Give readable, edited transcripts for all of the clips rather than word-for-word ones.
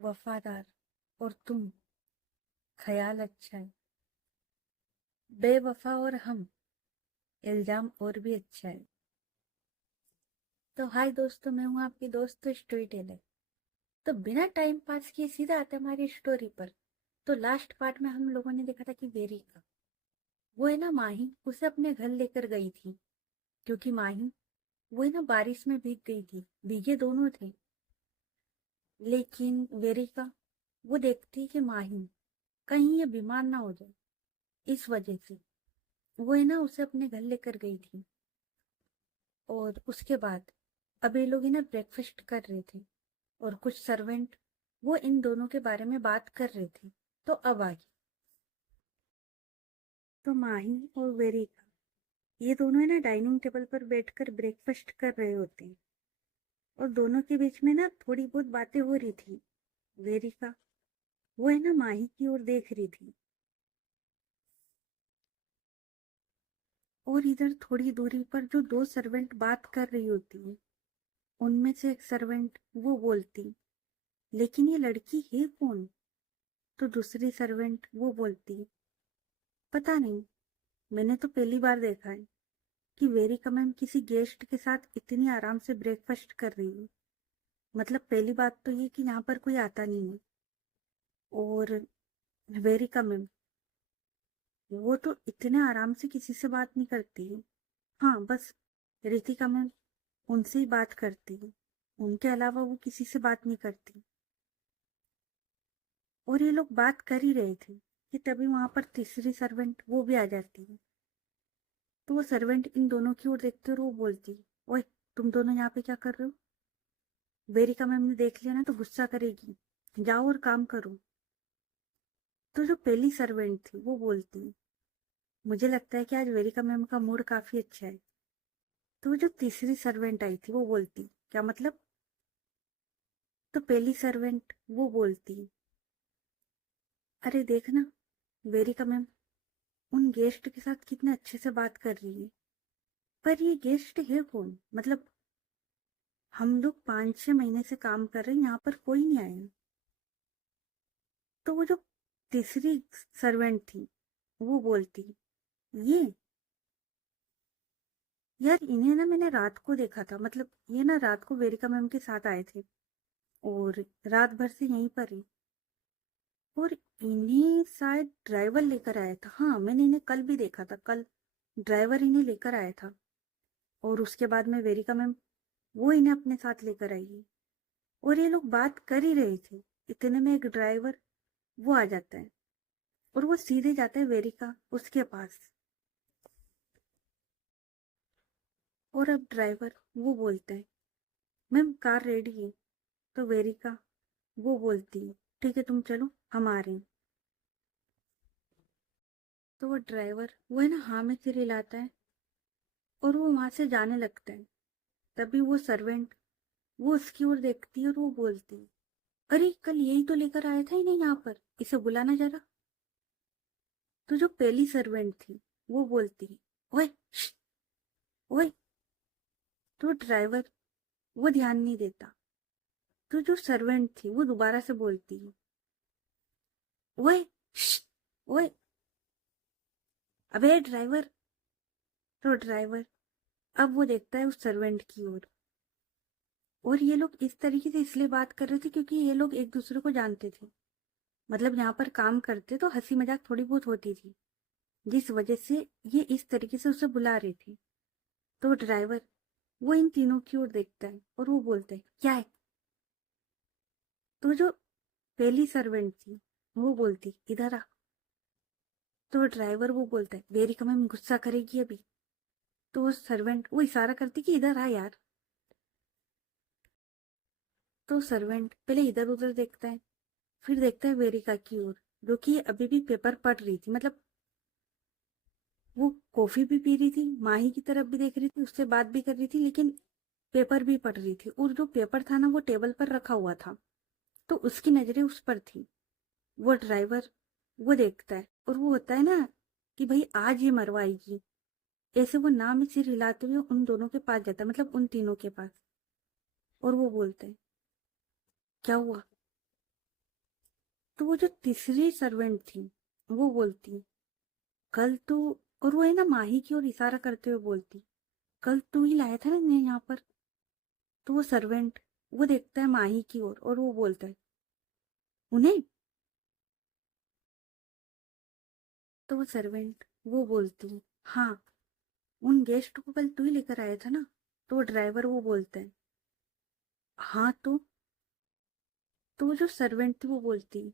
वफादार और तुम, ख्याल अच्छा है। बेवफा और हम, इल्जाम और भी अच्छा है। तो हाय दोस्तों, मैं हूँ आपकी दोस्त स्टोरी टेलर। तो बिना टाइम पास किए सीधा आते हैं हमारी स्टोरी पर। तो लास्ट पार्ट में हम लोगों ने देखा था कि वेरिका, वो है ना माही, उसे अपने घर लेकर गई थी। क्योंकि माही, वो है ना बारिश में भीग गई थी, भीगे दोनों थे। लेकिन वेरिका, वो देखती कि माही कहीं ये बीमार ना हो जाए, इस वजह से वो है ना उसे अपने घर लेकर गई थी। और उसके बाद अब ये लोग ना ब्रेकफास्ट कर रहे थे, और कुछ सर्वेंट वो इन दोनों के बारे में बात कर रहे थे। तो अब आगे, तो माही और वेरिका, ये दोनों है ना डाइनिंग टेबल पर बैठकर ब्रेकफास्ट कर रहे होते हैं। और दोनों के बीच में ना थोड़ी बहुत बातें हो रही थी। वेरिका, वो है ना माही की ओर देख रही थी। और इधर थोड़ी दूरी पर जो दो सर्वेंट बात कर रही होती है, उनमें से एक सर्वेंट वो बोलती, लेकिन ये लड़की है कौन? तो दूसरी सर्वेंट वो बोलती, पता नहीं, मैंने तो पहली बार देखा है कि वेरिका मैम किसी गेस्ट के साथ इतनी आराम से ब्रेकफास्ट कर रही है। मतलब पहली बात तो ये कि यहाँ पर कोई आता नहीं है। और वेरिका मैम, वो तो इतने आराम से किसी से बात नहीं करती है। हाँ, बस रितिका मैम, उनसे ही बात करती है। उनके अलावा वो किसी से बात नहीं करती। और ये लोग बात कर ही रहे थे कि तभी वहां पर तीसरी सर्वेंट वो भी आ जाती है। तो वो सर्वेंट इन दोनों की ओर देखते और वो बोलती, ओए, तुम दोनों यहाँ पे क्या कर रहे हो? वेरिका मैम ने देख लिया ना तो गुस्सा करेगी, जाओ और काम करो। तो जो पहली सर्वेंट थी वो बोलती, मुझे लगता है कि आज वेरिका मैम का मूड काफी अच्छा है। तो वो जो तीसरी सर्वेंट आई थी वो बोलती, क्या मतलब? तो पहली सर्वेंट वो बोलती, अरे देखना, वेरिका मैम उन गेस्ट के साथ कितने अच्छे से बात कर रही है। पर ये गेस्ट है कौन? मतलब हम लोग 5-6 महीने से काम कर रहे हैं, यहाँ पर कोई नहीं आया। तो वो जो तीसरी सर्वेंट थी वो बोलती, ये यार, इन्हें ना मैंने रात को देखा था। मतलब ये ना रात को वेरिका मैम के साथ आए थे और रात भर से यहीं पर है। और इन्हें शायद ड्राइवर लेकर आया था। हाँ, मैंने इन्हें कल भी देखा था, कल ड्राइवर इन्हें लेकर आया था। और उसके बाद में वेरिका मैम वो इन्हें अपने साथ लेकर आई है। और ये लोग बात कर ही रहे थे, इतने में एक ड्राइवर वो आ जाता है और वो सीधे जाता है वेरिका उसके पास। और अब ड्राइवर वो बोलता है, मैम कार रेडी है। तो वेरिका वो बोलती है, ठीक है तुम चलो, हम आ रहे हैं। तो वो ड्राइवर वो है ना हाँ में सिर हिलाता है और वो वहां से जाने लगता है। तभी वो सर्वेंट वो उसकी ओर देखती है और वो बोलती है, अरे कल यही तो लेकर आया था इन्हें यहाँ पर, इसे बुलाना जरा। तो जो पहली सर्वेंट थी वो बोलती है, ओए श्श, ओए। तो ड्राइवर वो ध्यान नहीं देता। तो जो सर्वेंट थी वो दोबारा से बोलती है, ओए श्श, ओए, अबे ड्राइवर। तो ड्राइवर अब वो देखता है उस सर्वेंट की ओर। और ये लोग इस तरीके से इसलिए बात कर रहे थे क्योंकि ये लोग एक दूसरे को जानते थे। मतलब यहाँ पर काम करते तो हंसी मजाक थोड़ी बहुत होती थी, जिस वजह से ये इस तरीके से उसे बुला रहे थे। तो ड्राइवर वो इन तीनों की ओर देखता है और वो बोलता है, क्या है? तो जो पहली सर्वेंट थी वो बोलती, इधर आ। तो ड्राइवर वो बोलता है, वेरी कम गुस्सा करेगी अभी। तो वो सर्वेंट वो इशारा करती कि इधर आ यार। तो सर्वेंट पहले इधर उधर देखता है, फिर देखता है वेरिका की ओर, जो कि अभी भी पेपर पढ़ रही थी। मतलब वो कॉफी भी पी रही थी, माही की तरफ भी देख रही थी, उससे बात भी कर रही थी, लेकिन पेपर भी पढ़ रही थी। और जो पेपर था ना वो टेबल पर रखा हुआ था, तो उसकी नजरें उस पर थी। वो ड्राइवर वो देखता है और वो होता है ना कि भाई आज ये मरवाएगी, ऐसे वो नाम में सिर हिलाते हुए उन दोनों के पास जाता है, मतलब उन तीनों के पास। और वो बोलते हैं, क्या हुआ? तो वो जो तीसरी सर्वेंट थी वो बोलती, कल तो, और वो है ना माही की ओर इशारा करते हुए बोलती, कल तू ही लाया था ना इन्हें यहाँ पर। तो वो सर्वेंट वो देखता है माही की ओर और वो बोलता है, उन्हें। तो वो सर्वेंट वो बोलती, हाँ, उन गेस्ट को कल तू ही लेकर आया था ना। तो वो ड्राइवर वो बोलता है, हाँ तो वो जो सर्वेंट थी वो बोलती,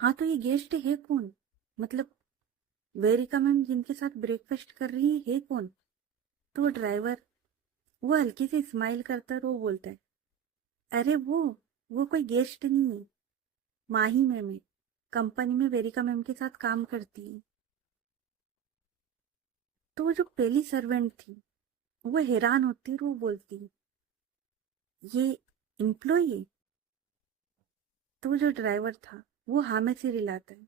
हाँ तो ये गेस्ट है कौन, मतलब वेरिका मैम जिनके साथ ब्रेकफास्ट कर रही है कौन। तो वो ड्राइवर वो हल्की से स्माइल करता है और वो बोलता है, अरे वो कोई गेस्ट नहीं है, माही मैम है, कंपनी में वेरिका मैम के साथ काम करती है। तो वो जो पहली सर्वेंट थी वो हैरान होती है और वो बोलती, ये एम्प्लॉय है। तो वो जो ड्राइवर था वो हाँ में सिर हिलाता है।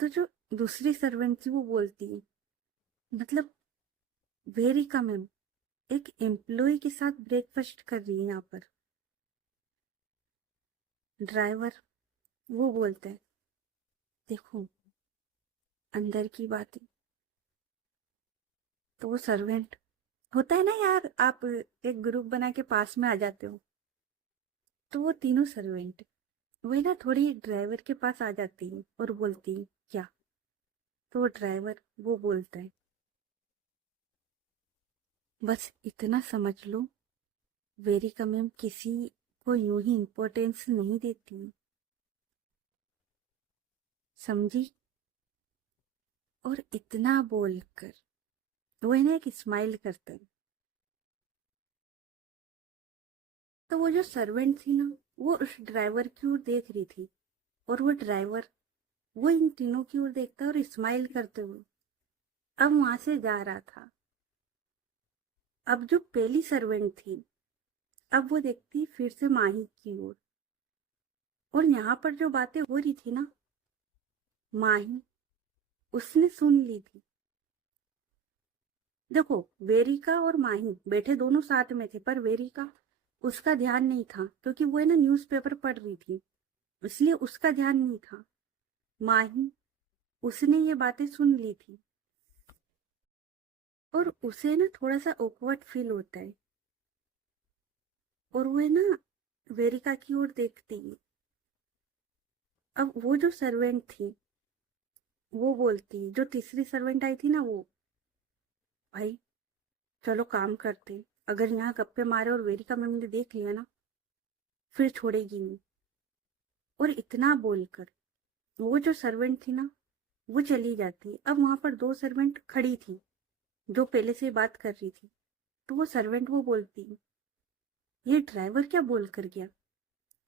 तो जो दूसरी सर्वेंट थी वो बोलती है, मतलब वेरिका मैम एक एम्प्लॉय के साथ ब्रेकफास्ट कर रही है यहाँ पर। ड्राइवर वो बोलता है, देखो अंदर की बात है। तो वो सर्वेंट होता है ना यार, आप एक ग्रुप बना के पास में आ जाते हो। तो वो तीनों सर्वेंट वही ना थोड़ी ड्राइवर के पास आ जाती है और बोलती है, क्या। तो वो ड्राइवर वो बोलता है, बस इतना समझ लो, वेरिका मैम किसी को यूं ही इम्पोर्टेंस नहीं देती, समझी। और इतना बोलकर वो है ना एक स्माइल करता है। तो वो जो सर्वेंट थी ना वो उस ड्राइवर की ओर देख रही थी, और वो ड्राइवर वो इन तीनों की ओर देखता और स्माइल करते हुए अब वहां से जा रहा था। अब जो पहली सर्वेंट थी अब वो देखती फिर से माही की ओर, और यहाँ पर जो बातें हो रही थी ना माही उसने सुन ली थी। देखो वेरिका और माही बैठे दोनों साथ में थे, पर वेरिका उसका ध्यान नहीं था क्योंकि वो है ना न्यूज़पेपर पढ़ रही थी, इसलिए उसका ध्यान नहीं था। माही उसने ये बातें सुन ली थी और उसे ना थोड़ा सा ऑकवर्ड फील होता है, और वो है ना वेरिका की ओर देखती है। अब वो जो सर्वेंट थी वो बोलती है, जो तीसरी सर्वेंट आई थी ना वो, भाई चलो काम करते, अगर यहाँ गप्पे मारे और वेरिका मैम ने देख लिया ना फिर छोड़ेगी नहीं। और इतना बोलकर वो जो सर्वेंट थी ना वो चली जाती। अब वहां पर दो सर्वेंट खड़ी थी जो पहले से बात कर रही थी। तो वो सर्वेंट वो बोलती, ये ड्राइवर क्या बोल कर गया।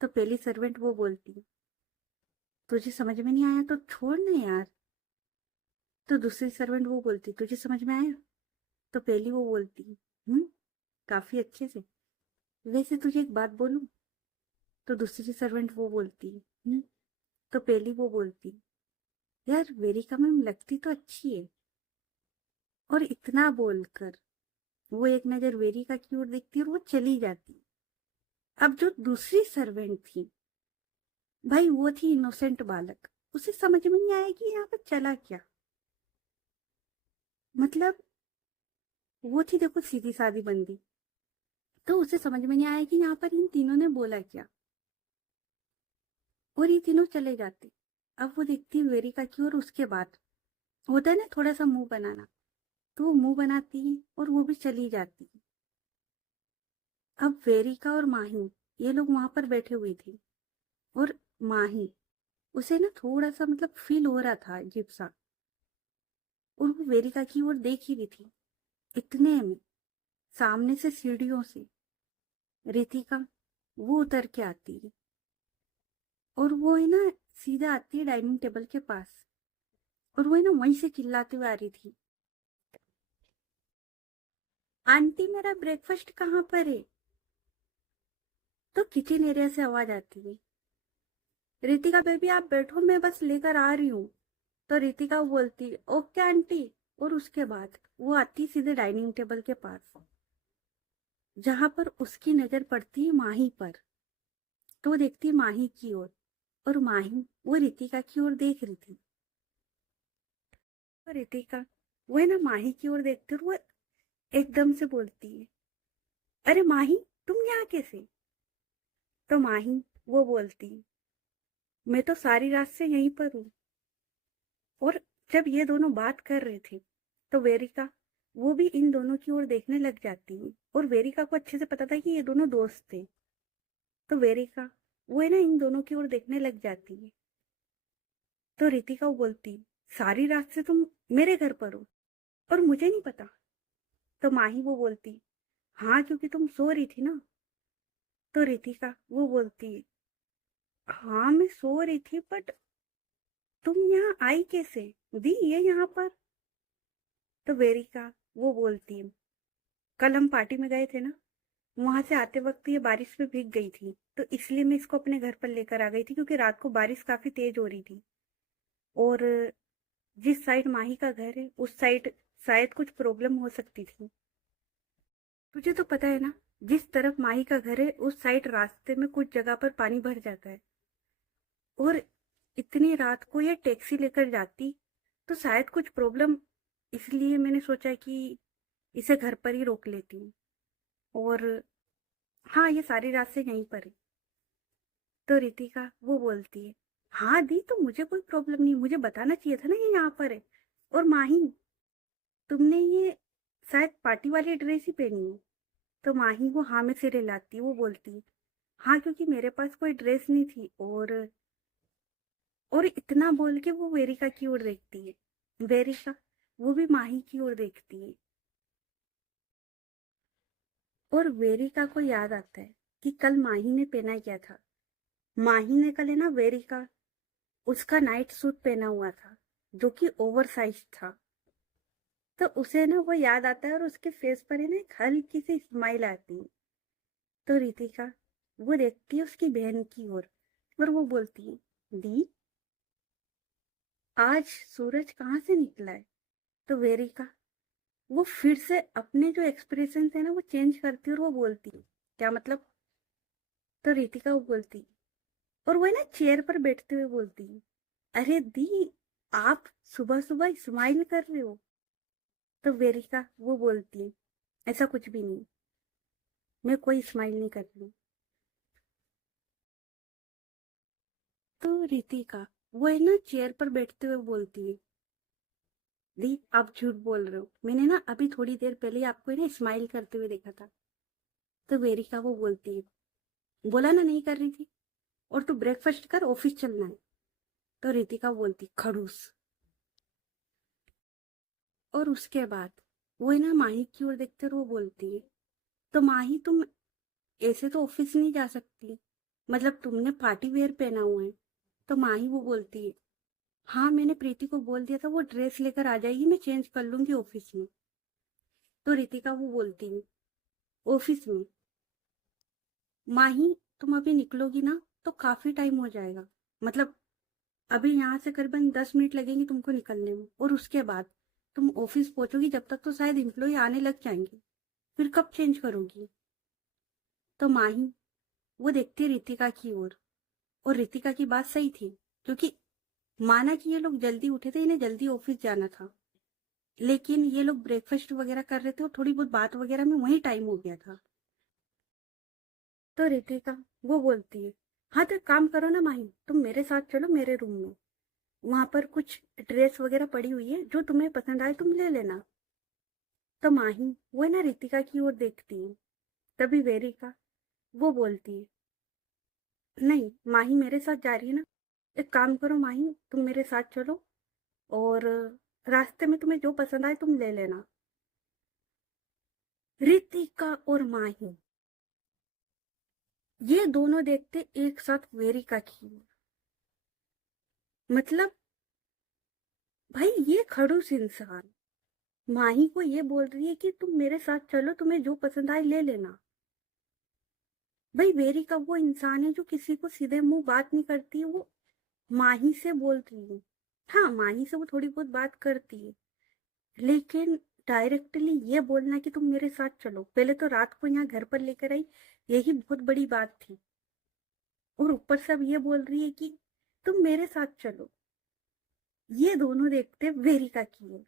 तो पहली सर्वेंट वो बोलती, तुझे समझ में नहीं आया तो छोड़ ना यार। तो दूसरी सर्वेंट वो बोलती, तुझे समझ में आया। तो पहली वो बोलती, काफी अच्छे से। वैसे तुझे एक बात बोलूं। तो दूसरी सर्वेंट वो बोलती, तो पहली वो बोलती, यार वेरिका मैम लगती तो अच्छी है। और इतना बोलकर वो एक नजर वेरिका की ओर देखती और वो चली जाती। अब जो दूसरी सर्वेंट थी भाई वो थी इनोसेंट बालक, उसे समझ में नहीं आया कि यहाँ पर चला क्या। मतलब वो थी देखो सीधी सादी बंदी, तो उसे समझ में नहीं आया कि यहाँ पर इन तीनों ने बोला क्या, और ये तीनों चले जाते। अब वो देखती वेरिका की और उसके बाद होता है ना थोड़ा सा मुंह बनाना, तो वो मुंह बनाती है और वो भी चली जाती है। अब वेरिका और माही ये लोग वहां पर बैठे हुए थे, और माही उसे ना थोड़ा सा मतलब फील हो रहा था अजीब सा, और वो वेरिका की ओर देख ही रही थी। इतने में सामने से सीढ़ियों से रितिका वो उतर के आती है, और वो है ना सीधा आती है डाइनिंग टेबल के पास, और वो है ना वहीं से चिल्लाते हुए आ रही थी, आंटी मेरा ब्रेकफास्ट कहाँ पर है। तो किचन एरिया से आवाज आती है, रितिका बेबी आप बैठो मैं बस लेकर आ रही हूँ। तो रितिका बोलती ओके आंटी, और उसके बाद वो आती सीधे डाइनिंग टेबल के पास, जहां पर उसकी नजर पड़ती है माही पर। तो वो देखती है माही की ओर, और माही वो रितिका की ओर देख रही थी। तो रितिका वो है ना माही की ओर देखते और वो एकदम से बोलती है, अरे माही, तुम यहाँ कैसे? तो माही वो बोलती है, मैं तो सारी रात से यहीं पर हूँ। और जब ये दोनों बात कर रहे थे तो वेरिका वो भी इन दोनों की ओर देखने लग जाती है, और वेरिका को अच्छे से पता था कि ये दोनों दोस्त थे। तो वेरिका वो है ना इन दोनों की ओर देखने लग जाती है। तो रितिका वो बोलती, सारी रात से तुम मेरे घर पर हो और मुझे नहीं पता? तो माही वो बोलती, हाँ क्योंकि तुम सो रही थी ना। तो रितिका वो बोलती है, हाँ मैं सो रही थी, बट तुम यहाँ आई कैसे? दी ये यहाँ पर? तो वेरिका वो बोलती है, कल हम पार्टी में गए थे ना, वहां से आते वक्त ये बारिश में भीग गई थी, तो इसलिए मैं इसको अपने घर पर लेकर आ गई थी, क्योंकि रात को बारिश काफी तेज हो रही थी। और जिस साइड माही का घर है उस साइड शायद कुछ प्रॉब्लम हो सकती थी। तुझे तो पता है ना, जिस तरफ माही का घर है उस साइड रास्ते में कुछ जगह पर पानी भर जाता है, और इतनी रात को ये टैक्सी लेकर जाती तो शायद कुछ प्रॉब्लम, इसलिए मैंने सोचा कि इसे घर पर ही रोक लेती हूँ। और हाँ, ये सारी रात से यहीं पर है। तो रितिका वो बोलती है, हाँ दी, तो मुझे कोई प्रॉब्लम नहीं, मुझे बताना चाहिए था ना ये यहाँ पर है। और माही, तुमने ये शायद पार्टी वाली ड्रेस ही पहनी है? तो माही वो हाँ में सिर हिलाती है, वो बोलती है, हाँ क्योंकि मेरे पास कोई ड्रेस नहीं थी। और इतना बोल के वो वेरिका की ओर देखती है। वेरिका वो भी माही की ओर देखती है, और वेरिका को याद आता है कि कल माही ने पहना क्या था। माही ने कल है ना वेरिका उसका नाइट सूट पहना हुआ था, जो कि ओवर साइज था। तो उसे ना वो याद आता है, और उसके फेस पर है ना एक हल्की सी स्माइल आती है। तो रितिका वो देखती है उसकी बहन की ओर, और वो बोलती है, दी, आज सूरज कहाँ से निकला है? तो वेरिका वो फिर से अपने जो एक्सप्रेशन है ना वो चेंज करती है, और वो बोलती है, क्या मतलब? तो रितिका वो बोलती, और वो है ना चेयर पर बैठते हुए बोलती है, अरे दी, आप सुबह सुबह स्माइल कर रहे हो? तो वेरिका वो बोलती है, ऐसा कुछ भी नहीं, मैं कोई स्माइल नहीं कर रही। तो रितिका वो है ना चेयर पर बैठते हुए बोलती है, दी, आप झूठ बोल रहे हो, मैंने ना अभी थोड़ी देर पहले आपको है ना स्माइल करते हुए देखा था। तो वेरिका वो बोलती है, बोला ना नहीं कर रही थी, और तू ब्रेकफास्ट कर, ऑफिस चलना है। तो रितिका बोलती, खड़ूस। और उसके बाद वो है ना माही की ओर देखते हुए वो बोलती है, तो माही, तुम ऐसे तो ऑफिस नहीं जा सकती, मतलब तुमने पार्टी वेयर पहना हुआ है। तो माही वो बोलती है, हाँ मैंने प्रीति को बोल दिया था, वो ड्रेस लेकर आ जाएगी, मैं चेंज कर लूंगी ऑफिस में। तो रितिका वो बोलती है, ऑफिस में? माही, तुम अभी निकलोगी ना तो काफी टाइम हो जाएगा, मतलब अभी यहाँ से करीबन 10 मिनट लगेंगे तुमको निकलने में, और उसके बाद तुम ऑफिस पहुंचोगी जब तक तो शायद एम्प्लॉय आने लग जाएंगे, फिर कब चेंज करोगी? तो माही वो देखती है रितिका की ओर, और रितिका की बात सही थी, क्योंकि माना कि ये लोग जल्दी उठे थे, इन्हें जल्दी ऑफिस जाना था, लेकिन ये लोग ब्रेकफास्ट वगैरह कर रहे थे और थोड़ी बहुत बात वगैरह में वही टाइम हो गया था। तो रितिका वो बोलती है, हाँ तो एक काम करो ना माही, तुम मेरे साथ चलो मेरे रूम में, वहां पर कुछ ड्रेस वगैरह पड़ी हुई है, जो तुम्हें पसंद आए तुम ले लेना। तो माही वो है ना रितिका की ओर देखती है। तभी वेरिका वो बोलती है, नहीं, माही मेरे साथ जा रही है ना, एक काम करो माही, तुम मेरे साथ चलो, और रास्ते में तुम्हें जो पसंद आए तुम ले लेना। रितिका और माही ये दोनों देखते एक साथ वेरिका की ओर, मतलब भाई ये खड़ूस इंसान माही को ये बोल रही है कि तुम मेरे साथ चलो, तुम्हें जो पसंद आए ले लेना। भाई वेरिका वो इंसान है जो किसी को सीधे मुंह बात नहीं करती है, वो माही से बोल रही है। हाँ, माही से वो थोड़ी बहुत बात करती है, लेकिन डायरेक्टली ये बोलना कि तुम मेरे साथ चलो, पहले तो रात को यहाँ घर पर लेकर आई, यही बहुत बड़ी बात थी। और ऊपर से अब ये बोल रही है कि तुम मेरे साथ चलो। ये दोनों देखते वेरिका की ओर।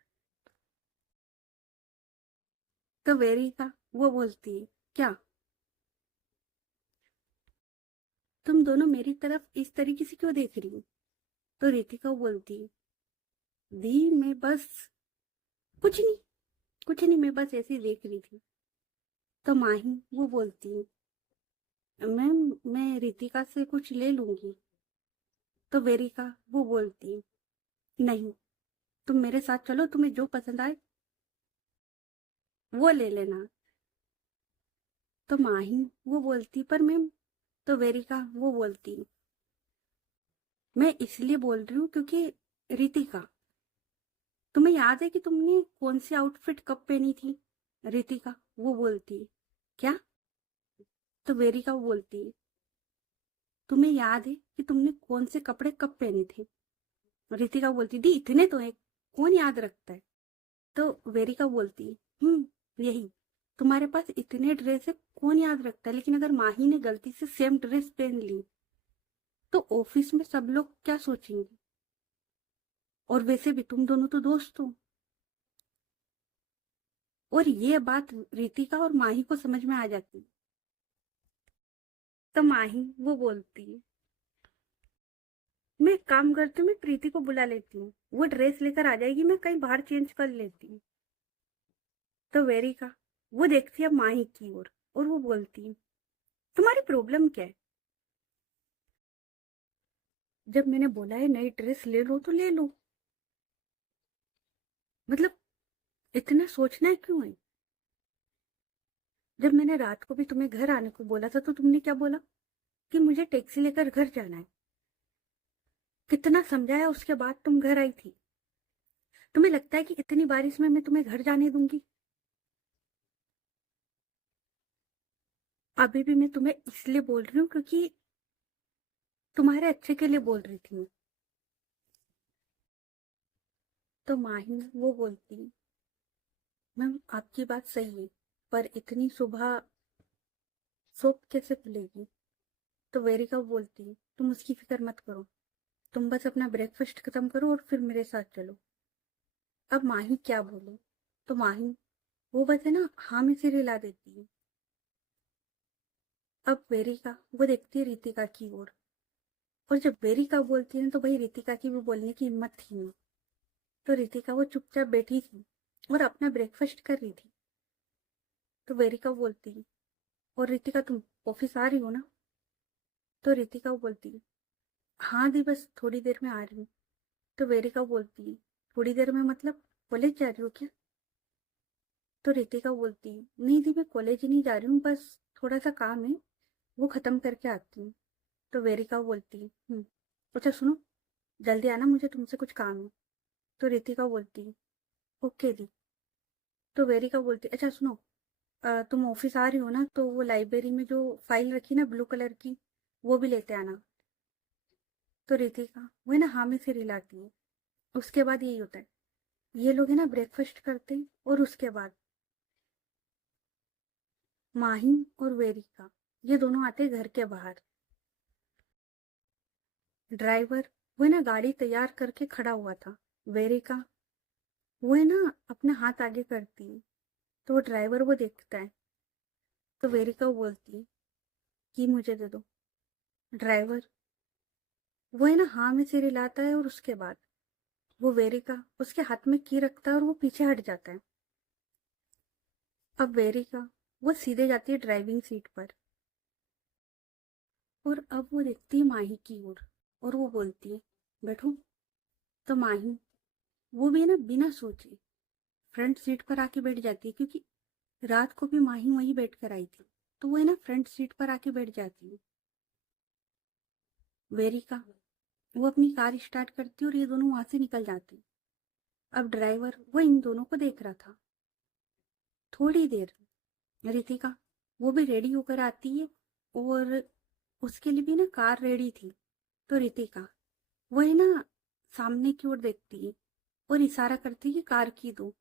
तो वेरिका वो बोलती है, क्या तुम दोनों मेरी तरफ इस तरीके से क्यों देख रही हो? तो रितिका बोलती है, दी मैं बस कुछ नहीं, कुछ नहीं, मैं बस ऐसे ही देख रही थी। तो माही वो बोलती है, मैम मैं रितिका से कुछ ले लूंगी। तो वेरिका वो बोलती है, नहीं, तुम मेरे साथ चलो, तुम्हें जो पसंद आए वो ले लेना। तो माही वो बोलती, पर मैम। तो वेरिका वो बोलती, मैं इसलिए बोल रही हूँ क्योंकि रितिका, तुम्हें याद है कि तुमने कौन सी आउटफिट कब पहनी थी? रितिका वो बोलती, क्या? तो वेरिका वो बोलती, तुम्हें याद है कि तुमने कौन से कपड़े कब पहने थे? रितिका बोलती, दी इतने तो है, कौन याद रखता है? तो वेरिका बोलती, यही, तुम्हारे पास इतने ड्रेस है, कौन याद रखता है? लेकिन अगर माही ने गलती से सेम ड्रेस पहन ली तो ऑफिस में सब लोग क्या सोचेंगे? और वैसे भी तुम दोनों तो दोस्त हो। और ये बात रितिका और माही को समझ में आ जाती। तो माही वो बोलती, मैं एक काम करती हूँ, मैं प्रीति को बुला लेती हूँ, वो ड्रेस लेकर आ जाएगी, मैं कहीं बाहर चेंज कर लेती हूँ। तो वेरिका वो देखती है माही की ओर और वो बोलती, तुम्हारी प्रॉब्लम क्या है? जब मैंने बोला है नई ड्रेस ले लो तो ले लो, मतलब इतना सोचना है क्यों है? जब मैंने रात को भी तुम्हें घर आने को बोला था तो तुमने क्या बोला? कि मुझे टैक्सी लेकर घर जाना है। कितना समझाया, उसके बाद तुम घर आई थी। तुम्हें लगता है कि इतनी बारिश में मैं तुम्हें घर जाने दूंगी? अभी भी मैं तुम्हें इसलिए बोल रही हूँ क्योंकि तुम्हारे अच्छे के लिए बोल रही थी मैं। तो माही वो बोलती, मैम आपकी बात सही है, पर इतनी सुबह शॉप कैसे खुलेगी? तो वेरिका बोलती, तुम उसकी फिक्र मत करो, तुम बस अपना ब्रेकफास्ट खत्म करो और फिर मेरे साथ चलो। अब माही क्या बोले? तो माही वो बस है ना हाँ में सिर हिला देती है। अब वेरिका वो देखती है रितिका की ओर, और जब वेरिका बोलती है ना तो भाई रितिका की भी बोलने की हिम्मत थी नहीं। तो रितिका वो चुपचाप बैठी थी और अपना ब्रेकफास्ट कर रही थी। तो वेरिका बोलती, और रितिका तुम ऑफिस आ रही हो ना? तो रितिका बोलती, हाँ दी बस थोड़ी देर में आ रही हूँ। तो वेरिका बोलती, थोड़ी देर में मतलब कॉलेज जा रही हो क्या? तो रितिका बोलती, नहीं दी मैं कॉलेज ही नहीं जा रही हूँ, बस थोड़ा सा काम है, वो खत्म करके आती हूँ। तो वेरिका बोलती, अच्छा सुनो, जल्दी आना, मुझे तुमसे कुछ काम है। तो रितिका बोलती, ओके दी। तो वेरिका बोलती, अच्छा सुनो, तुम ऑफिस आ रही हो ना तो वो लाइब्रेरी में जो फाइल रखी ना ब्लू कलर की, वो भी लेते आना। तो रितिका वो है ना हाँ में सिर हिलाती है। उसके बाद यही होता है, ये लोग है ना ब्रेकफास्ट करते हैं और उसके बाद माही और वेरिका ये दोनों आते हैं घर के बाहर। ड्राइवर वो है ना गाड़ी तैयार करके खड़ा हुआ था। वेरिका वो है ना अपना हाथ आगे करती है, तो वो ड्राइवर वो देखता है। तो वेरिका वो बोलती है कि मुझे दे दो। ड्राइवर वो है ना हाँ में सिर हिलाता है और उसके बाद वो वेरिका उसके हाथ में की रखता है और वो पीछे हट जाता है। अब वेरिका वो सीधे जाती है ड्राइविंग सीट पर, और अब वो देखती है माही की ओर और वो बोलती है, बैठो। तो माही वो भी है ना बिना सोचे फ्रंट सीट पर आके बैठ जाती है, क्योंकि रात को भी माही वहीं बैठ कर आई थी, तो वो है ना फ्रंट सीट पर आके बैठ जाती है। वेरिका वो अपनी कार स्टार्ट करती है और ये दोनों वहां से निकल जाते हैं। अब ड्राइवर वो इन दोनों को देख रहा था। थोड़ी देर रितिका वो भी रेडी होकर आती है, और उसके लिए भी ना कार रेडी थी। तो रितिका वो है ना सामने की ओर देखती है और इशारा करती है कि कार की दो।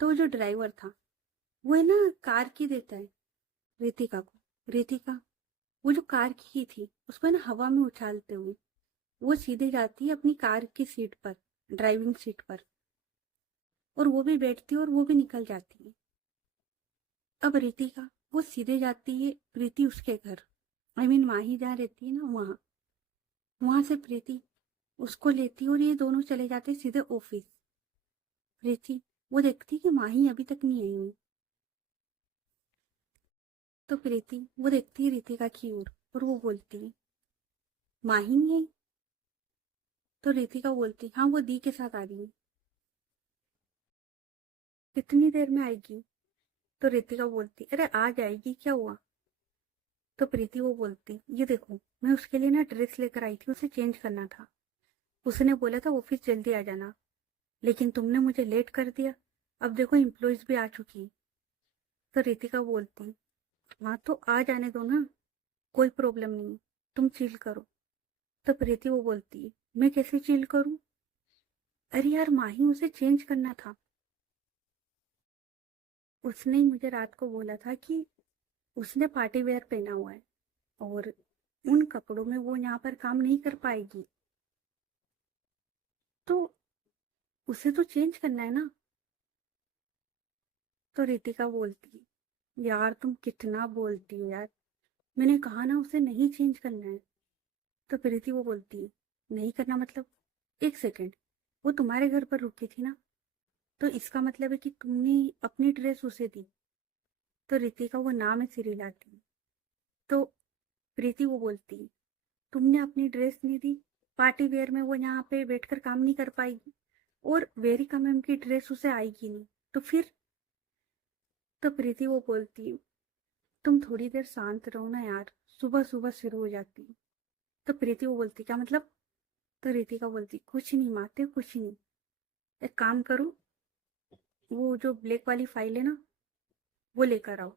तो वो जो ड्राइवर था वो है ना कार की देता है रितिका को। रितिका वो जो कार की थी उसको ना हवा में उछालते हुए वो सीधे जाती है अपनी कार की सीट पर, ड्राइविंग सीट पर, और वो भी बैठती है और वो भी निकल जाती है। अब रितिका वो सीधे जाती है प्रीति उसके घर, माही जहाँ रहती है ना वहाँ, वहां से प्रीति उसको लेती है और ये दोनों चले जाते सीधे ऑफिस। प्रीति वो देखती कि माही अभी तक नहीं आई हुई, तो प्रीति वो देखती है रितिका की ओर और वो बोलती है माही नहीं आई। तो रितिका बोलती हाँ वो दी के साथ आ रही है। कितनी देर में आएगी? तो रितिका बोलती अरे आ जाएगी, क्या हुआ? तो प्रीति वो बोलती ये देखो मैं उसके लिए ना ड्रेस लेकर आई थी, उसे चेंज करना था। उसने बोला था ऑफिस जल्दी आ जाना, लेकिन तुमने मुझे लेट कर दिया। अब देखो एम्प्लॉयज भी आ चुकी है। तो रितिका बोलती हाँ तो आ जाने दो ना, कोई प्रॉब्लम नहीं, तुम चिल करो। तो प्रीति वो बोलती मैं कैसे चिल करूं? अरे यार माही उसे चेंज करना था, उसने ही मुझे रात को बोला था कि उसने पार्टी वेयर पहना हुआ है और उन कपड़ों में वो यहाँ पर काम नहीं कर पाएगी, तो उसे तो चेंज करना है ना। तो रितिका बोलती यार तुम कितना बोलती हो यार, मैंने कहा ना उसे नहीं चेंज करना है। तो प्रीति वो बोलती नहीं करना मतलब? एक सेकेंड, वो तुम्हारे घर पर रुकी थी ना, तो इसका मतलब है कि तुमने अपनी ड्रेस उसे दी। तो रितिका वो नाम है सिर हिलाती। तो प्रीति वो बोलती तुमने अपनी ड्रेस नहीं दी, पार्टी वेयर में वो यहाँ पे बैठकर काम नहीं कर पाएगी, और वेरिका मैम की ड्रेस उसे आएगी नहीं, तो फिर? तो प्रीति वो बोलती तुम थोड़ी देर शांत रहो ना यार, सुबह सुबह शुरू हो जाती। तो प्रीति वो बोलती क्या मतलब? तो रितिका बोलती कुछ नहीं माते, कुछ नहीं, एक काम करो, वो जो ब्लैक वाली फाइल है ना वो लेकर आओ।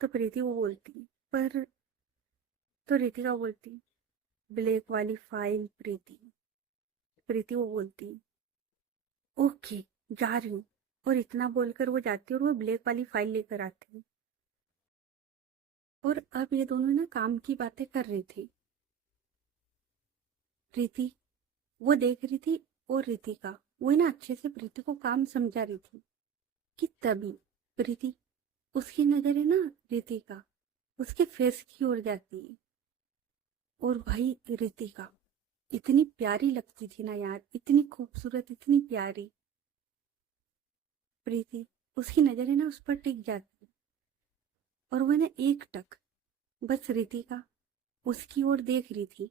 तो प्रीति वो बोलती पर, तो रितिका बोलती ब्लैक वाली फाइल प्रीति। प्रीति वो बोलती ओके जा रही हूँ, और इतना बोलकर वो जाती है और वो ब्लैक वाली फाइल लेकर आती है। और अब ये दोनों ना काम की बातें कर रही थी। प्रीति वो देख रही थी और रितिका वो ना अच्छे से प्रीति को काम समझा रही थी कि तभी प्रीति उसकी नजर है ना रितिका उसके फेस की ओर जाती है। और भाई रितिका इतनी प्यारी लगती थी ना यार, इतनी खूबसूरत, इतनी प्यारी। प्रीति उसकी नजर है ना उस पर टिक जाती, और वह ना एक टक बस रितिका उसकी ओर देख रही थी,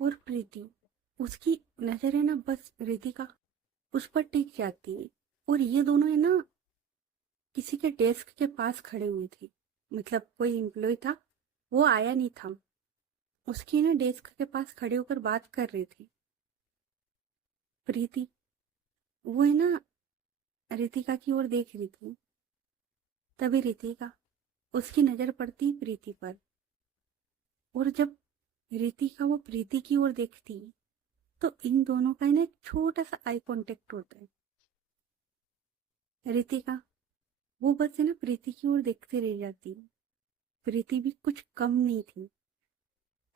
और प्रीति उसकी नजर है ना बस रितिका उस पर टिक जाती है। और ये दोनों है ना किसी के डेस्क के पास खड़े हुए थे, मतलब कोई एम्प्लॉय था, वो आया नहीं था, उसकी ना डेस्क के पास खड़े होकर बात कर रहे थे। प्रीति वो है ना रितिका की ओर देख रही थी। तभी रितिका उसकी नजर पड़ती प्रीति पर, और जब रितिका वो प्रीति की ओर देखती तो इन दोनों का है ना एक छोटा सा आई कांटेक्ट होता है। रितिका वो बस है ना प्रीति की ओर देखते रह जाती। प्रीति भी कुछ कम नहीं थी,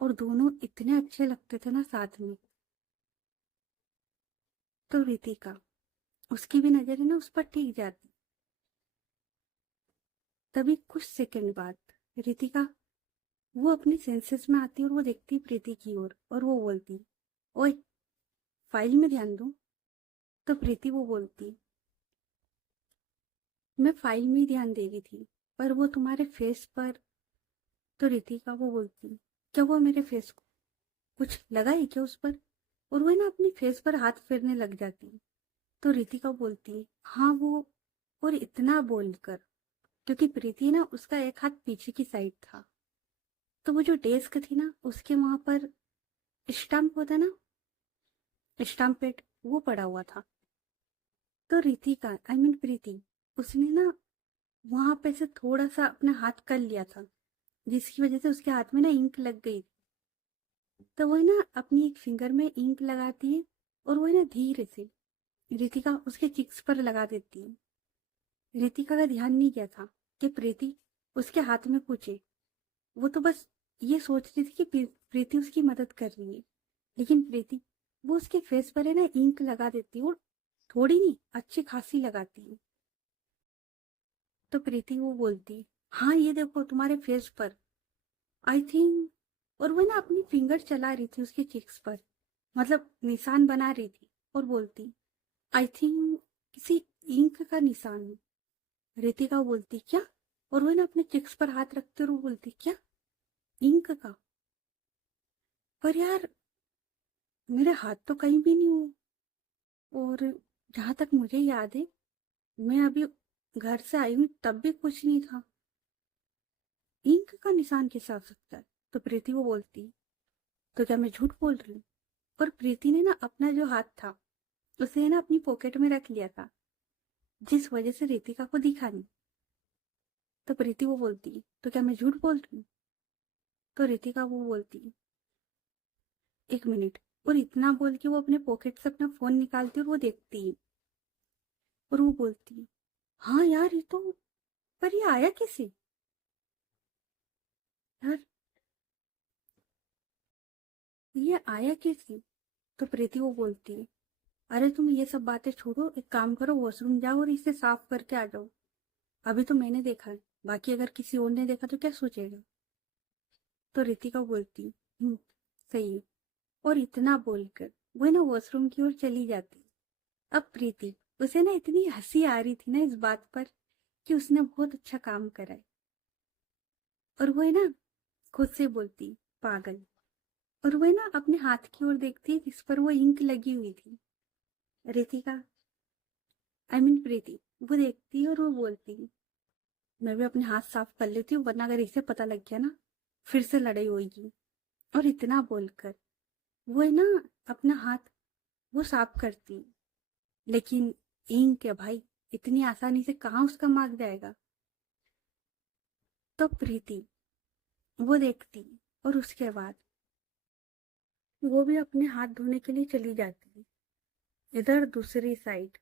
और दोनों इतने अच्छे लगते थे ना साथ में। तो रितिका उसकी भी नजर है ना उस पर टिक जाती। तभी कुछ सेकंड बाद रितिका वो अपने सेंसेस में आती और वो देखती प्रीति की ओर और वो बोलती ओए फाइल में ध्यान दो। तो प्रीति वो बोलती मैं फाइल में ही ध्यान दे रही थी, पर वो तुम्हारे फेस पर। तो रितिका वो बोलती क्या हुआ मेरे फेस को, कुछ लगा है क्या उस पर? और वो ना अपनी फेस पर हाथ फेरने लग जाती। तो रितिका बोलती हाँ वो, और इतना बोलकर क्योंकि प्रीति ना उसका एक हाथ पीछे की साइड था, तो वो जो डेस्क थी ना उसके वहां पर स्टैम्प होता ना, स्टैम्प पेड, वो पड़ा हुआ था। तो रितिका प्रीति उसने ना वहां पे से थोड़ा सा अपना हाथ कर लिया था, जिसकी वजह से उसके हाथ में ना इंक लग गई। तो वो ना अपनी एक फिंगर में इंक लगाती है, और वो ना धीरे से रितिका उसके चिक्स पर लगा देती है। रितिका का ध्यान नहीं गया था कि प्रीति उसके हाथ में पूछे वो तो बस ये सोच रही थी कि प्रीति उसकी मदद कर रही है, लेकिन प्रीति वो उसके फेस पर है ना इंक लगा देती है, और थोड़ी नहीं अच्छी खासी लगाती है। तो प्रीति वो बोलती, हाँ ये देखो तुम्हारे फेस पर, आई थिंक। और वो ना अपनी फिंगर चला रही थी उसके चिक्स पर, मतलब निशान बना रही थी, और बोलती, आई थिंक किसी इंक का निशान है। रितिका बोलती, क्या? और वो ना अपने चिक्स पर हाथ रखते हुए बोलती, क्या? इंक का? पर यार मेरे हाथ तो कहीं भी नहीं हुए, और जहां तक मुझे याद है मैं अभी घर से आई हूँ तब भी कुछ नहीं था। इंक का निशान कैसे आ सकता है? तो प्रीति वो बोलती, तो क्या मैं झूठ बोल रही हूँ? और प्रीति ने ना अपना जो हाथ था उसे ना अपनी पॉकेट में रख लिया था, जिस वजह से रितिका को दिखा नहीं। तो प्रीति वो बोलती, तो क्या मैं झूठ बोल रही हूँ? तो रितिका वो बोलती, एक मिनट। और इतना बोल के वो अपने पॉकेट से अपना फोन निकालती और वो देखती है, और वो बोलती, हाँ यार ये तो, पर ये आया कैसे? यार ये आया कैसे? तो प्रीति वो बोलती है, अरे तुम ये सब बातें छोड़ो, एक काम करो, वॉशरूम जाओ और इसे साफ करके आ जाओ। अभी तो मैंने देखा है, बाकी अगर किसी और ने देखा तो क्या सोचेगा? तो रितिका बोलती, सही है। और इतना बोलकर वो ना वॉशरूम की ओर चली जाती। अब प्रीति, उसे ना इतनी हंसी आ रही थी ना इस बात पर कि उसने बहुत अच्छा काम करा है, और वो है ना खुद से बोलती, पागल। और वो है ना अपने हाथ की ओर देखती जिस पर वो इंक लगी हुई थी। रितिका, आई मीन प्रीति, वो देखती और वो बोलती, मैं भी अपने हाथ साफ कर लेती हूँ, वरना अगर इसे पता लग गया ना फिर से लड़ाई होगी। और इतना बोलकर वो है ना अपना हाथ वो साफ करती, लेकिन इंक है भाई, इतनी आसानी से कहाँ उसका मार्ग जाएगा? तो प्रीति वो देखती, और उसके बाद वो भी अपने हाथ धोने के लिए चली जाती। इधर दूसरी साइड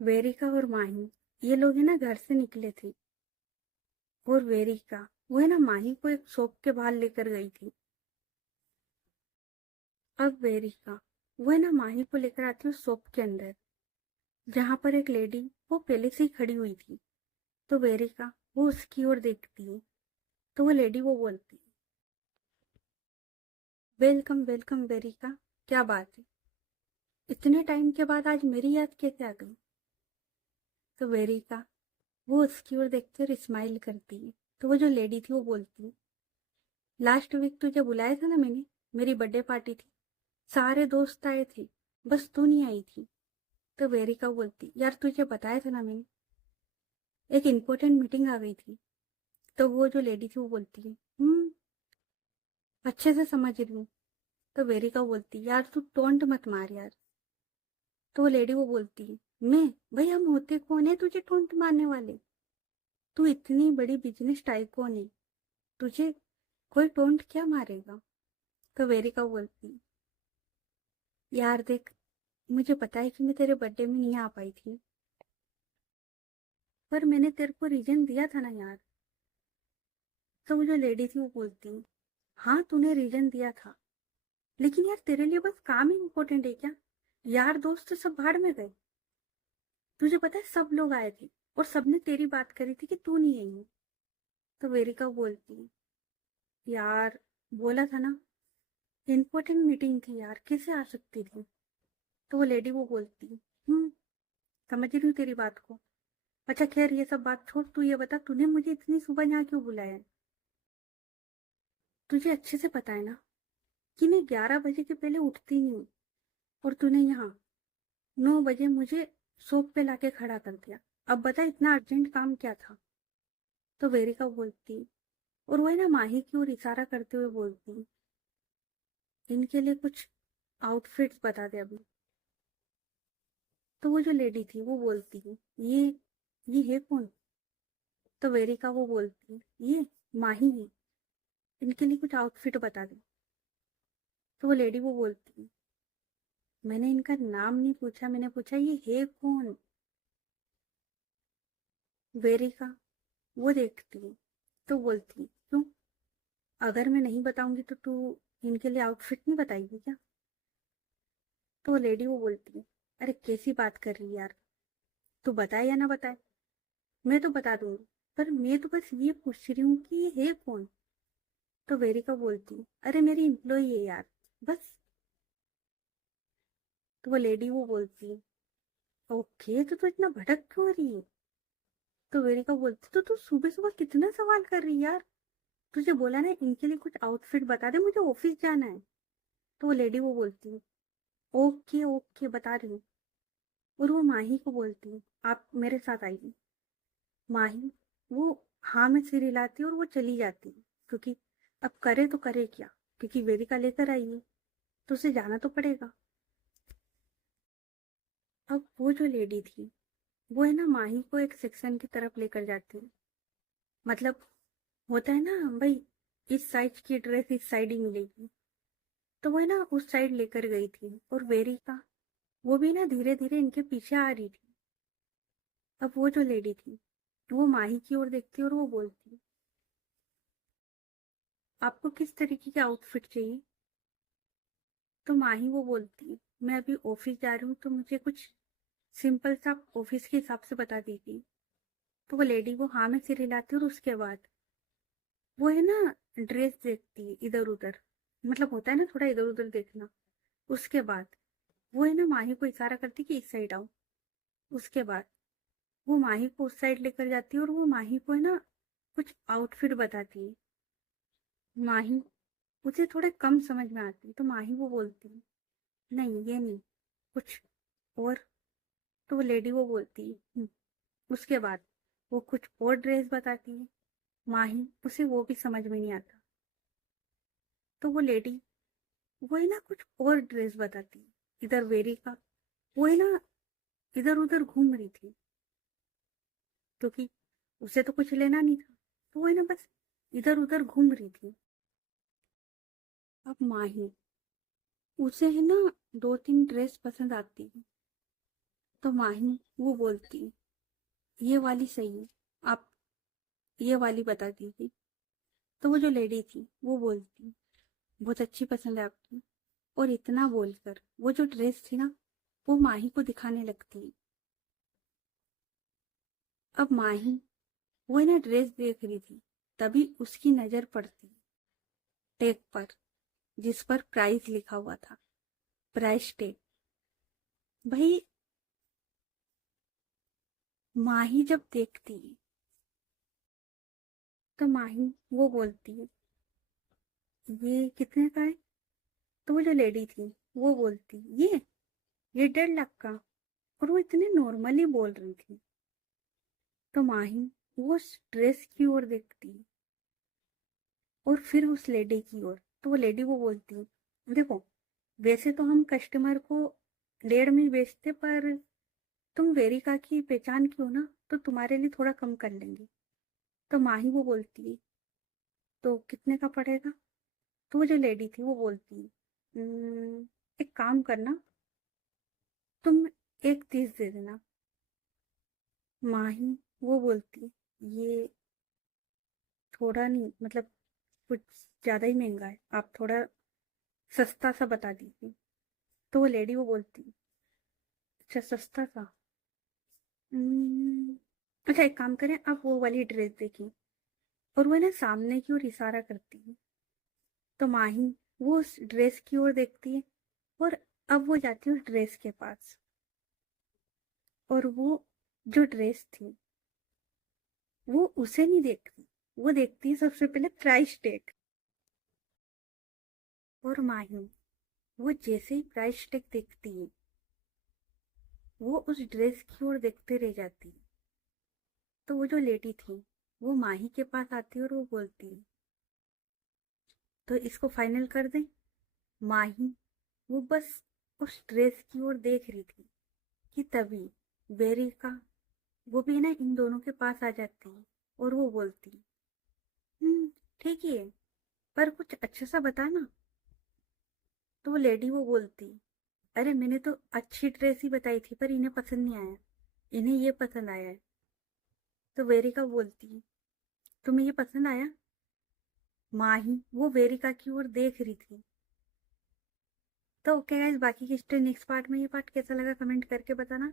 वेरिका और माही, ये लोग है ना घर से निकले थे, और वेरिका वो है ना माही को एक शॉप के बाहर लेकर गई थी। अब वेरिका वो है ना माही को लेकर आती है शॉप के अंदर, जहां पर एक लेडी वो पहले से ही खड़ी हुई थी। तो वेरिका वो उसकी ओर देखती है, तो वो लेडी वो बोलती, वेलकम वेलकम वेरिका, क्या बात है, इतने टाइम के बाद आज मेरी याद कैसे आ गई? तो वेरिका वो उसकी ओर देखती और स्माइल करती है। तो वो जो लेडी थी वो बोलती, लास्ट वीक तुझे बुलाया था ना मैंने, मेरी बर्थडे पार्टी थी, सारे दोस्त आए थे, बस तू नहीं आई थी। तो वेरिका बोलती, यार तुझे बताया था ना मैंने, एक इम्पोर्टेंट मीटिंग आ गई थी। तो वो जो लेडी थी वो बोलती है, अच्छे से समझ रही हूँ। तो वेरिका बोलती, यार तू टोंट मत मार यार। तो वो लेडी वो बोलती है, मैं? भाई हम होते कौन है तुझे टोंट मारने वाले? तू इतनी बड़ी बिजनेस टाइकून है, तुझे कोई टोंट क्या मारेगा? तो वेरिका बोलती, यार देख, मुझे पता है कि मैं तेरे बर्थडे में नहीं आ पाई थी, पर मैंने तेरे को रीजन दिया था ना यार। तो वो जो लेडी थी वो बोलती, हाँ तूने रीजन दिया था, लेकिन यार तेरे लिए बस काम ही इम्पोर्टेंट है क्या? यार दोस्त तो सब भाड़ में गए। तुझे पता है सब लोग आए थे, और सबने तेरी बात करी थी कि तू नहीं आई है। तो वेरिका बोलती, यार बोला था ना, इम्पोर्टेंट मीटिंग थी यार, कैसे आ सकती थी? तो वो लेडी वो बोलती, समझ रही हूँ तेरी बात को। अच्छा खैर ये सब बात छोड़, तू ये बता तूने मुझे इतनी सुबह यहाँ क्यों बुलाया है? तुझे अच्छे से पता है ना कि मैं 11 बजे के पहले उठती नहीं हूँ, और तूने यहाँ 9 बजे मुझे शॉप पे लाके खड़ा कर दिया। अब बता इतना अर्जेंट काम क्या था? तो वेरिका बोलती, और वो है ना माही की ओर इशारा करते हुए बोलती, इनके लिए कुछ आउटफिट्स बता दे अभी। तो वो जो लेडी थी वो बोलती, ये है कौन? तो वेरिका वो बोलती, ये माही है, इनके लिए कुछ आउटफिट बता दे। तो वो लेडी वो बोलती, मैंने इनका नाम नहीं पूछा, मैंने पूछा ये है कौन? वेरिका वो देखती है, तो बोलती, अगर मैं नहीं बताऊंगी तो तू इनके लिए आउटफिट नहीं बताएगी क्या? तो वो लेडी वो बोलती है, अरे कैसी बात कर रही है यार, तू बताए या ना बताए, मैं तो बता दूंगी, पर मैं तो बस ये पूछ रही हूँ कि ये है कौन? तो वेरिका बोलती है, अरे मेरी एम्प्लॉई है यार, बस। तो वो लेडी वो बोलती है, ओके तो तू इतना भटक क्यों रही है? तो वेरिका बोलती, तो तू सुबह सुबह कितना सवाल कर रही है यार, तुझे बोला ना इनके लिए कुछ आउटफिट बता दे, मुझे ऑफिस जाना है। तो वो लेडी वो बोलती है, ओके ओके बता रही हूँ। और वो माही को बोलती है, आप मेरे साथ आइए। माही वो हाँ में सिर हिलाती है और वो चली जाती है, क्योंकि अब करे तो करे क्या, क्योंकि वेदिका लेकर आई है तो उसे जाना तो पड़ेगा। अब वो जो लेडी थी वो है ना माही को एक सेक्शन की तरफ लेकर जाती है, मतलब होता है ना भाई, इस साइज की ड्रेस इस साइड ही मिलेगी, तो वो है ना उस साइड लेकर गई थी। और वेरिका वो भी ना धीरे धीरे इनके पीछे आ रही थी। अब वो जो लेडी थी वो माही की ओर देखती और वो बोलती, आपको किस तरीके के आउटफिट चाहिए? तो माही वो बोलती, मैं अभी ऑफिस जा रही हूँ तो मुझे कुछ सिंपल सा ऑफिस के हिसाब से बता दीजिए। तो वो लेडी वो हाँ में सिर हिलाती और उसके बाद वो है ना ड्रेस देखती है इधर उधर, मतलब होता है ना थोड़ा इधर उधर देखना। उसके बाद वो है ना माही को इशारा करती कि इस साइड आओ। उसके बाद वो माही को उस साइड लेकर जाती है और वो माही को है ना कुछ आउटफिट बताती है। माही उसे थोड़े कम समझ में आती है तो माही वो बोलती है, नहीं ये नहीं, कुछ और। तो वो लेडी वो बोलती है, उसके बाद वो कुछ और ड्रेस बताती है। माही उसे वो भी समझ में नहीं आता। तो वो लेडी वो है ना कुछ और ड्रेस बताती है। इधर वेरी का वो है ना इधर उधर घूम रही थी, क्योंकि उसे तो कुछ लेना नहीं था, तो वो है ना बस इधर उधर घूम रही थी। अब माही उसे है ना दो तीन ड्रेस पसंद आती है, तो माही वो बोलती है, ये वाली सही है, आप ये वाली बता दीजिए। तो वो जो लेडी थी वो बोलती, बहुत अच्छी पसंद है आपकी। और इतना बोलकर वो जो ड्रेस थी ना वो माही को दिखाने लगती। अब माही वो है ना ड्रेस देख रही थी, तभी उसकी नजर पड़ती टैग पर, जिस पर प्राइस लिखा हुआ था, प्राइस टैग। भाई माही जब देखती है तो माही वो बोलती है, ये कितने का है? तो वो जो लेडी थी वो बोलती, ये 1.5 लाख का। और वो इतने नॉर्मली बोल रही थी। तो माही वो उस ड्रेस की ओर देखती और फिर उस लेडी की ओर। तो वो लेडी वो बोलती, देखो वैसे तो हम कस्टमर को 1.5 में ही बेचते, पर तुम वेरिका की पहचान की हो ना, तो तुम्हारे लिए थोड़ा कम कर लेंगे। तो माही वो बोलती, तो कितने का पड़ेगा? तो वो जो लेडी थी वो बोलती, एक काम करना, तुम 1.30 दे देना। माही वो बोलती, ये थोड़ा नहीं, मतलब कुछ ज्यादा ही महंगा है, आप थोड़ा सस्ता सा बता दीजिए। तो वो लेडी वो बोलती, अच्छा सस्ता सा। "हम्म, अच्छा एक काम करें, आप वो वाली ड्रेस देखिए। और वो ना सामने की ओर इशारा करती है। तो माही वो उस ड्रेस की ओर देखती है और अब वो जाती है उस ड्रेस के पास। और वो जो ड्रेस थी वो उसे नहीं देखती, वो देखती है सबसे पहले प्राइस टैग। और माही वो जैसे ही प्राइस टैग देखती है वो उस ड्रेस की ओर देखते रह जाती है। तो वो जो लेडी थी वो माही के पास आती है और वो बोलती है, तो इसको फाइनल कर दें? माही वो बस उस ड्रेस की ओर देख रही थी कि तभी बेरिका वो भी ना इन दोनों के पास आ जाती है और वो बोलती, ठीक ही है, पर कुछ अच्छा सा बता ना। तो वो लेडी वो बोलती, अरे मैंने तो अच्छी ड्रेस ही बताई थी, पर इन्हें पसंद नहीं आया, इन्हें ये पसंद आया है। तो वेरिका बोलती, तुम्हें ये पसंद आया? माही वो वेरिका की ओर देख रही थी। तो ओके गाइस, बाकी की स्टोरी नेक्स्ट पार्ट में। ये पार्ट कैसा लगा कमेंट करके बताना।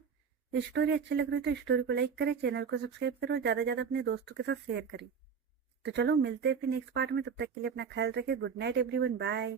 स्टोरी अच्छी लग रही है तो स्टोरी को लाइक करें, चैनल को सब्सक्राइब करो और ज़्यादा से ज़्यादा अपने दोस्तों के साथ शेयर करें। तो चलो मिलते हैं फिर नेक्स्ट पार्ट में, तब तक के लिए अपना ख्याल रखें। Good night everyone, bye.